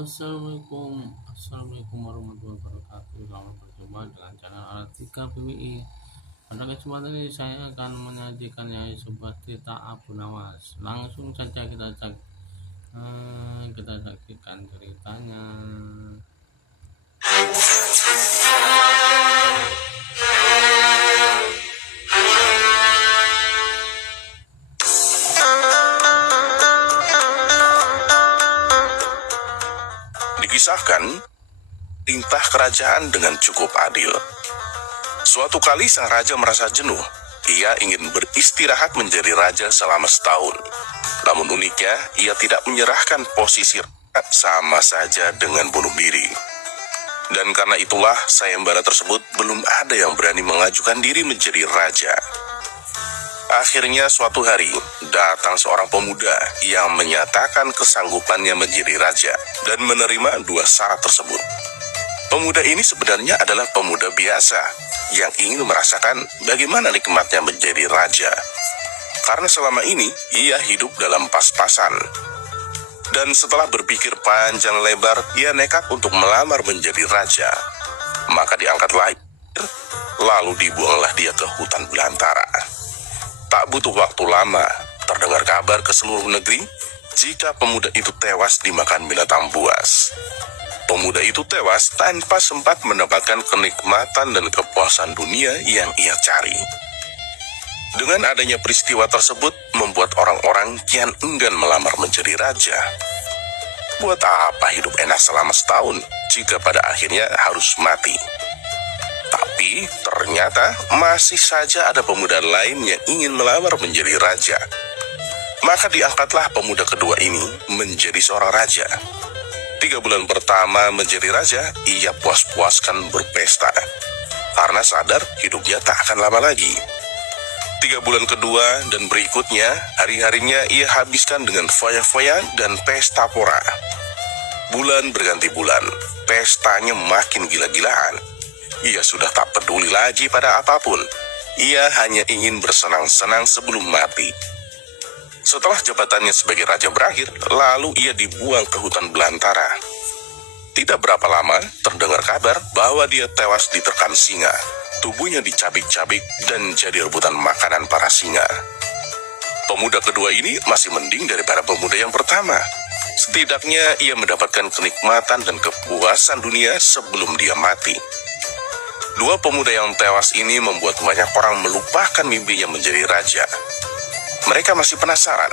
Assalamualaikum warahmatullahi wabarakatuh. Selamat berjumpa dengan channel Aratika PWI. Pada kesempatan ini saya akan menyajikannya sebuah cerita Abu Nawas. Langsung saja kita saksikan ceritanya. Dikisahkan, perintah kerajaan dengan cukup adil. Suatu kali sang raja merasa jenuh. Ia ingin beristirahat menjadi raja selama setahun. Namun uniknya, ia tidak menyerahkan posisi raja, sama saja dengan bunuh diri. Dan karena itulah sayembara tersebut belum ada yang berani mengajukan diri menjadi raja. Akhirnya suatu hari, datang seorang pemuda yang menyatakan kesanggupannya menjadi raja dan menerima dua syarat tersebut. Pemuda ini sebenarnya adalah pemuda biasa yang ingin merasakan bagaimana nikmatnya menjadi raja. Karena selama ini ia hidup dalam pas-pasan. Dan setelah berpikir panjang lebar, ia nekat untuk melamar menjadi raja. Maka diangkatlah lalu dibuanglah dia ke hutan belantara. Tak butuh waktu lama, terdengar kabar ke seluruh negeri jika pemuda itu tewas dimakan binatang buas. Pemuda itu tewas tanpa sempat mendapatkan kenikmatan dan kepuasan dunia yang ia cari. Dengan adanya peristiwa tersebut membuat orang-orang kian enggan melamar menjadi raja. Buat apa hidup enak selama setahun jika pada akhirnya harus mati? Tapi ternyata masih saja ada pemuda lain yang ingin melamar menjadi raja. Maka diangkatlah pemuda kedua ini menjadi seorang raja. 3 bulan pertama menjadi raja, ia puas-puaskan berpesta. Karena sadar hidupnya tak akan lama lagi. 3 bulan kedua dan berikutnya, hari-harinya ia habiskan dengan foya-foya dan pesta pora. Bulan berganti bulan, pestanya makin gila-gilaan. Ia sudah tak peduli lagi pada apapun. Ia hanya ingin bersenang-senang sebelum mati. Setelah jabatannya sebagai raja berakhir, lalu ia dibuang ke hutan belantara. Tidak berapa lama, terdengar kabar bahwa dia tewas diterkam singa. Tubuhnya dicabik-cabik dan jadi rebutan makanan para singa. Pemuda kedua ini masih mending daripada pemuda yang pertama. Setidaknya ia mendapatkan kenikmatan dan kepuasan dunia sebelum dia mati. Dua pemuda yang tewas ini membuat banyak orang melupakan mimpinya menjadi raja. Mereka masih penasaran,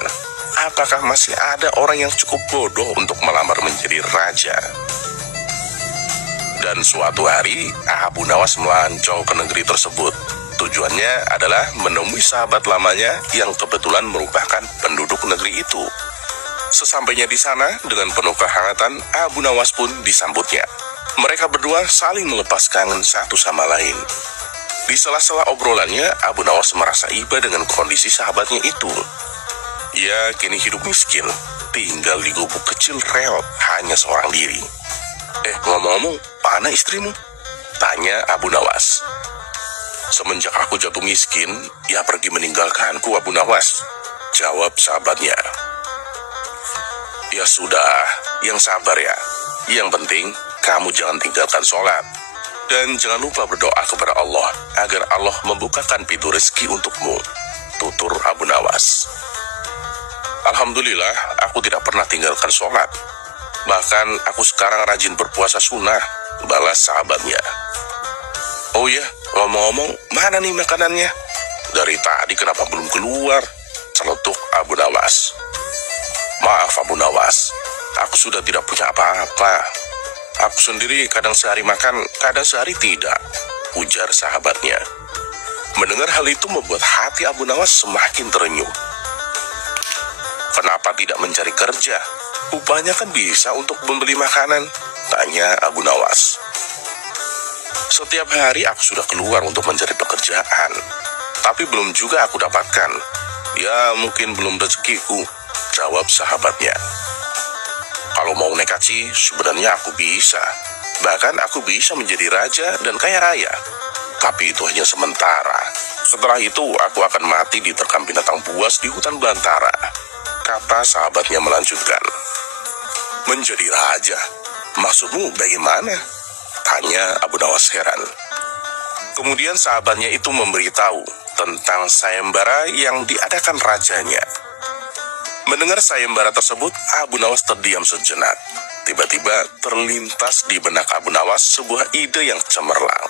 apakah masih ada orang yang cukup bodoh untuk melamar menjadi raja? Dan suatu hari, Abu Nawas melancong ke negeri tersebut. Tujuannya adalah menemui sahabat lamanya yang kebetulan merupakan penduduk negeri itu. Sesampainya di sana, dengan penuh kehangatan, Abu Nawas pun disambutnya. Mereka berdua saling melepas kangen satu sama lain. Di sela-sela obrolannya, Abu Nawas merasa iba dengan kondisi sahabatnya itu. Ia kini hidup miskin, tinggal di gubuk kecil reot, hanya seorang diri. Ngomong-ngomong, mana istrimu? Tanya Abu Nawas. Semenjak aku jatuh miskin, ia pergi meninggalkanku, Abu Nawas. Jawab sahabatnya. Ya sudah, yang sabar ya. Yang penting, kamu jangan tinggalkan sholat. Dan jangan lupa berdoa kepada Allah agar Allah membukakan pintu rezeki untukmu. Tutur Abu Nawas. Alhamdulillah, aku tidak pernah tinggalkan sholat. Bahkan aku sekarang rajin berpuasa sunnah, balas sahabatnya. Oh ya, ngomong-ngomong, mana nih makanannya? Dari tadi kenapa belum keluar? Celetuk Abu Nawas. Maaf Abu Nawas, aku sudah tidak punya apa-apa. Aku sendiri kadang sehari makan, kadang sehari tidak, ujar sahabatnya. Mendengar hal itu membuat hati Abu Nawas semakin terenyuh. Kenapa tidak mencari kerja? Upahnya kan bisa untuk membeli makanan, tanya Abu Nawas. Setiap hari aku sudah keluar untuk mencari pekerjaan, tapi belum juga aku dapatkan. Ya mungkin belum rezekiku, jawab sahabatnya. Kalau mau nekat sih, sebenarnya aku bisa. Bahkan aku bisa menjadi raja dan kaya raya. Tapi itu hanya sementara. Setelah itu, aku akan mati diterkam binatang buas di hutan belantara. Kata sahabatnya melanjutkan. Menjadi raja? Maksudmu bagaimana? Tanya Abu Nawas heran. Kemudian sahabatnya itu memberitahu tentang sayembara yang diadakan rajanya. Mendengar sayembara tersebut, Abu Nawas terdiam sejenak. Tiba-tiba terlintas di benak Abu Nawas sebuah ide yang cemerlang.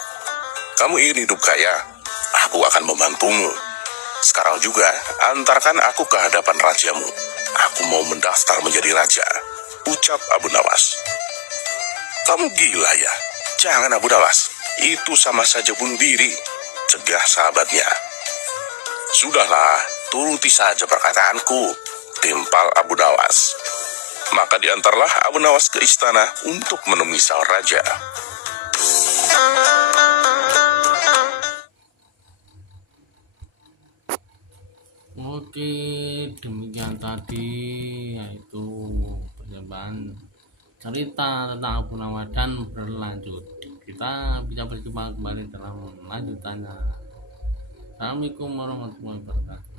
Kamu ingin hidup kaya? Aku akan membantumu. Sekarang juga, antarkan aku ke hadapan rajamu. Aku mau mendaftar menjadi raja, ucap Abu Nawas. Kamu gila ya? Jangan Abu Nawas, itu sama saja bunuh diri, cegah sahabatnya. Sudahlah, turuti saja perkataanku, timpal Abu Nawas. Maka diantarlah Abu Nawas ke istana untuk menemui sang raja. Oke, demikian tadi yaitu percobaan cerita tentang Abu Nawas dan berlanjut. Kita bisa berjumpa kembali dalam lanjutannya. Assalamualaikum warahmatullahi wabarakatuh.